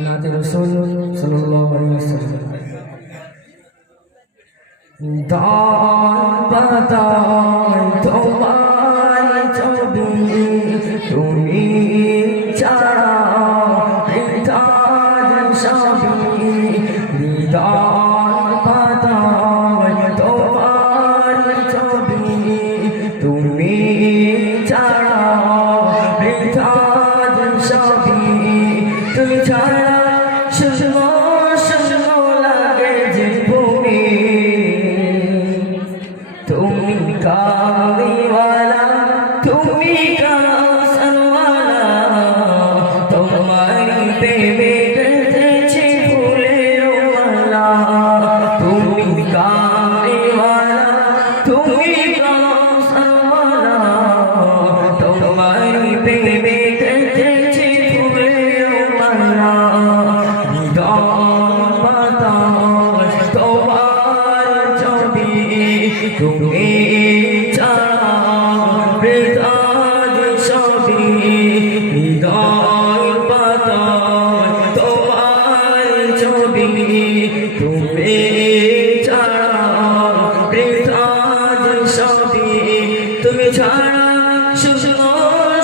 नाते रसूल सल्लल्लाहु अलैहि वसल्लम दान बताए तुम्हारी छवि তুমি ছাড়া হৃদয় সবই হৃদয় পাতায় তোমারি ছবি তুমি ছাড়া হৃদয় সবই তুমি ছাড়া শুনো শুনো লাগে যে ভূমি তুমি কামলিওয়ালা তুমি কামসানওয়ালা তোমারি প্রেমে গেছে ফুলের মালা তুমি কামলিওয়ালা তুমি কামসানওয়ালা তোমারি প্রেমে গেছে ফুলের মালা হৃদয় পাতায় তোমার ছবি তুমি ছাড়া হৃদয় সবই হৃদয় পাতায় তোমার ছবি তুমি ছাড়া হৃদয় সবই তুমি ছাড়া শুনো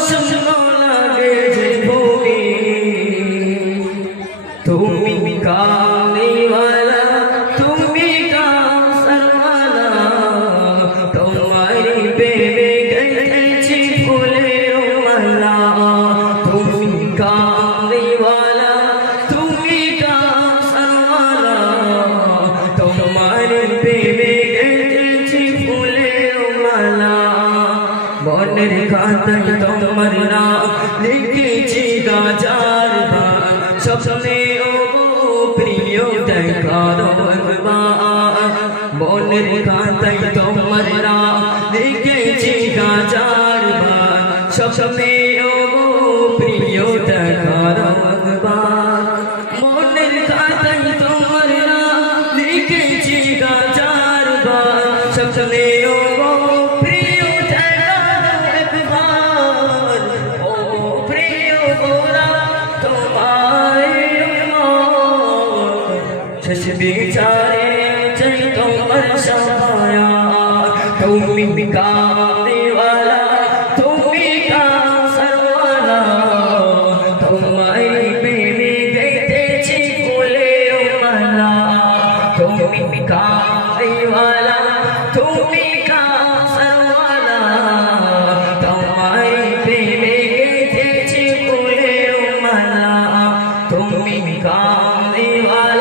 শুনো লাগে যে ভূমি তুমি কামলিওয়ালা তুমি কামসানওয়ালা তোমারি প্রেমে গেছে ফুলের মালা তুমি কামলিওয়ালা তুমি কামসানওয়ালা তোমারি প্রেমে গেছে ফুলের মালা মনের খাতায় তোমার নাম লিখেছি গাজার ভাগ স্বপ্নে ও প্রিয় দেখার ভগবান মনের খাতায় তোমার নাম লিখেছি গাজার ভাগ স্বপ্নে ও প্রিয় দেখার ভগবান মনের খাতায় তোমার নাম লিখেছি গাজার ভাগ স্বপ্নে ও প্রিয় দেখার ভগবান ও প্রিয় গোরা শেষ বিচারে চাই তোমার সহায়তা তুমি কামলিওয়ালা তুমি কামসানওয়ালা তোমারি প্রেমে গেতেছি ফুলের মালা তুমি কামলিওয়ালা তুমি কামসানওয়ালা তোমারি প্রেমে গেতেছি ফুলের মালা তুমি কামলিওয়ালা